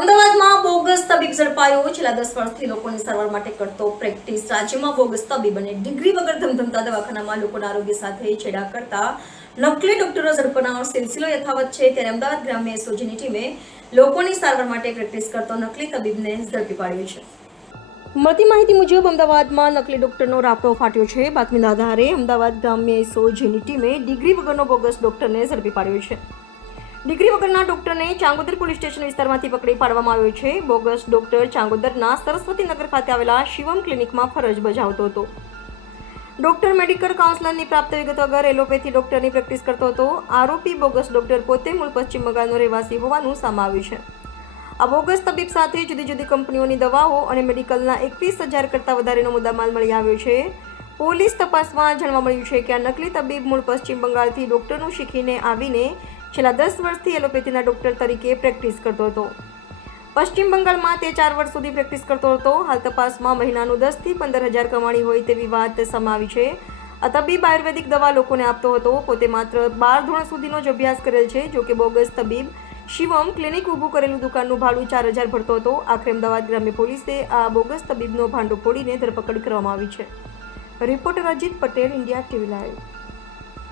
અમદાવાદમાં બોગસ તબીબ ઝડપાયો। છેલ્લા 10 વર્ષથી લોકોની સારવાર માટે કરતો પ્રેક્ટિસ। રાજ્યમાં બોગસ તબીબ અને ડિગ્રી વગર ધમધમતા દવાખાનામાં લોકોના આરોગ્ય સાથે છેડા કરતા નકલી ડોક્ટરો ઝડપવાનો સિલસિલો યથાવત છે। ત્યારે અમદાવાદ ગ્રામ્ય એસઓજીની ટીમે લોકોની સારવાર માટે પ્રેક્ટિસ કરતો નકલી તબીબને ઝડપી પાડ્યો છે। મળતી માહિતી મુજબ અમદાવાદમાં નકલી ડોક્ટરનો રાફડો ફાટ્યો છે। બાતમીના આધારે અમદાવાદ ગ્રામ્ય એસઓજીની ટીમે ડિગ્રી વગરનો બોગસ ડોક્ટરને ઝડપી પાડ્યો છે। ડિગ્રી વગરના ડોક્ટરને ચાંગોદર પોલીસ સ્ટેશન વિસ્તારમાંથી પકડી પાડવામાં આવ્યો છે। બોગસ ડોક્ટર ચાંગોદરના સરસ્વતીનગર ખાતે આવેલા શિવમ ક્લિનિકમાં ફરજ બજાવતો હતો। ડોક્ટર મેડિકલ કાઉન્સિલરની પ્રાપ્ત વિગત વગર એલોપેથી ડોક્ટરની પ્રેક્ટિસ કરતો હતો। આરોપી બોગસ ડોક્ટર પોતે મૂળ પશ્ચિમ બંગાળનો રહેવાસી હોવાનું સામે આવ્યું છે। આ બોગસ તબીબ સાથે જુદી જુદી કંપનીઓની દવાઓ અને મેડિકલના 21,000 કરતાં વધારેનો મુદ્દામાલ મળી આવ્યો છે। પોલીસ તપાસમાં જાણવા મળ્યું છે કે આ નકલી તબીબ મૂળ પશ્ચિમ બંગાળથી ડોક્ટરનું શીખીને આવીને છેલ્લા 10 વર્ષથી એલોપેથીના ડોક્ટર તરીકે પ્રેક્ટિસ કરતો હતો। પશ્ચિમ બંગાળમાં તે 4 વર્ષ સુધી પ્રેક્ટિસ કરતો હતો। હાલ તપાસમાં મહિનાનું 10 થી 15,000 કમાણી હોય તેવી વાત સામે આવી છે। આ તબીબ આયુર્વેદિક દવા લોકોને આપતો હતો। પોતે માત્ર 12 ધોરણ સુધીનો જ અભ્યાસ કરેલ છે। જોકે બોગસ તબીબ શિવમ ક્લિનિક ઊભું કરેલું દુકાનનું ભાડું 4,000 ભરતો હતો। આખરે અમદાવાદ ગ્રામ્ય પોલીસે આ બોગસ તબીબનો ભાંડો ફોડીને ધરપકડ કરવામાં આવી છે। Reporter Ajit Patel, India TV live.